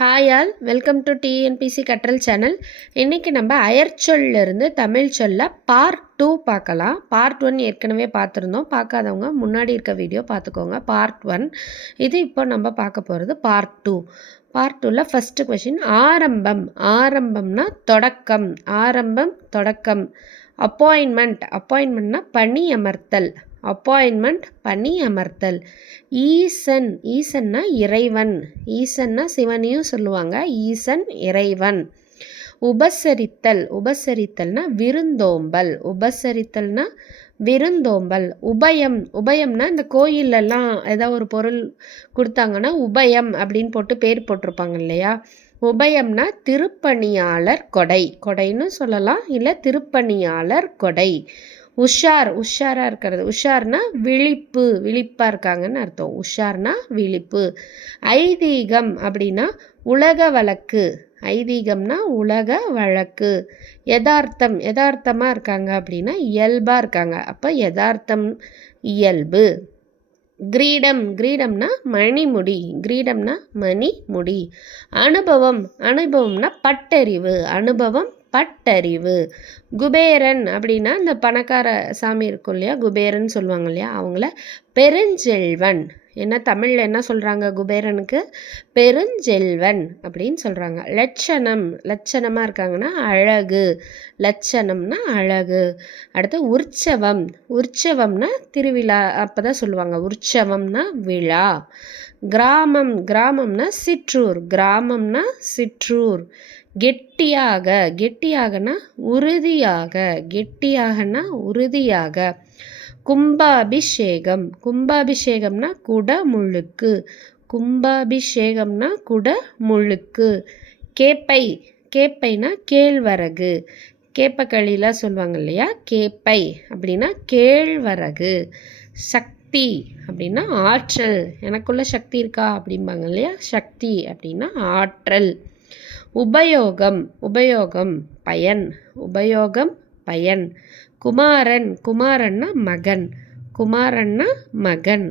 Hi all, welcome to TNPSC கற்றல் channel. இன்றைக்கி நம்ம அயற்சொல்லிருந்து தமிழ் சொல்ல பார்ட் 2 பார்க்கலாம். பார்ட் 1 ஏற்கனவே பார்த்துருந்தோம். பார்க்காதவங்க முன்னாடி இருக்க வீடியோ பார்த்துக்கோங்க. பார்ட் 1 இது இப்போ நம்ம பார்க்க போகிறது பார்ட் 2. பார்ட் 2ல் ஃபஸ்ட்டு கொஷின் ஆரம்பம். ஆரம்பம்னா தொடக்கம். ஆரம்பம் தொடக்கம். அப்பாயின்மெண்ட்னா பணி அமர்த்தல். அப்பாயின்மெண்ட் பணி அமர்த்தல். ஈசன். ஈசன்னா இறைவன். ஈசன்னா சிவனையும் சொல்லுவாங்க. ஈசன் இறைவன். உபசரித்தல். உபசரித்தல்னா விருந்தோம்பல். உபசரித்தல்னா விருந்தோம்பல். உபயம். உபயம்னா இந்த கோயிலெல்லாம் ஏதோ ஒரு பொருள் கொடுத்தாங்கன்னா உபயம் அப்படின்னு போட்டு பேர் போட்டிருப்பாங்க இல்லையா. உபயம்னா திருப்பணியாளர் கொடை. கொடைன்னு சொல்லலாம், இல்லை திருப்பணியாளர் கொடை. உஷாராக இருக்கிறது. உஷார்னா விழிப்பு. விழிப்பாக இருக்காங்கன்னு அர்த்தம். உஷார்னா விழிப்பு. ஐதீகம் அப்படின்னா உலக வழக்கு. ஐதீகம்னா உலக வழக்கு. யதார்த்தம். யதார்த்தமாக இருக்காங்க அப்படின்னா இயல்பாக இருக்காங்க. அப்போ யதார்த்தம் இயல்பு. கிரீடம். கிரீடம்னா மணிமுடி. கிரீடம்னா மணிமுடி. அனுபவம். அனுபவம்னா பட்டறிவு. அனுபவம் பட்டறிவு. குபேரன் அப்படின்னா இந்த பணக்கார சாமி இருக்கும் இல்லையா, குபேரன் சொல்லுவாங்க இல்லையா, அவங்கள பெருஞ்செல்வன். என்ன தமிழில் என்ன சொல்கிறாங்க குபேரனுக்கு? பெருஞ்செல்வன் அப்படின்னு சொல்கிறாங்க. லட்சணம். லட்சணமாக இருக்காங்கன்னா அழகு. லட்சணம்னா அழகு. அடுத்து உற்சவம். உற்சவம்னா திருவிழா அப்போ தான் சொல்லுவாங்க. உற்சவம்னா விழா. கிராமம். கிராமம்னா சிற்றூர். கிராமம்னா சிற்றூர். கெட்டியாக. கெட்டியாகனா உறுதியாக. கெட்டியாகனா உறுதியாக. கும்பாபிஷேகம். கும்பாபிஷேகம்னா குடமுழுக்கு. கும்பாபிஷேகம்னா குடமுழுக்கு. கேப்பை. கேப்பைனா கேழ்வரகு. கேப்பக்களிலாம் சொல்லுவாங்க இல்லையா, கேப்பை அப்படின்னா கேழ்வரகு. சக்தி அப்படின்னா ஆற்றல். எனக்குள்ள சக்தி இருக்கா அப்படிம்பாங்க இல்லையா, சக்தி அப்படின்னா ஆற்றல். உபயோகம். உபயோகம் பயன். உபயோகம் பயன். குமாரன். குமாரன்னா மகன். குமாரன்னா மகன்.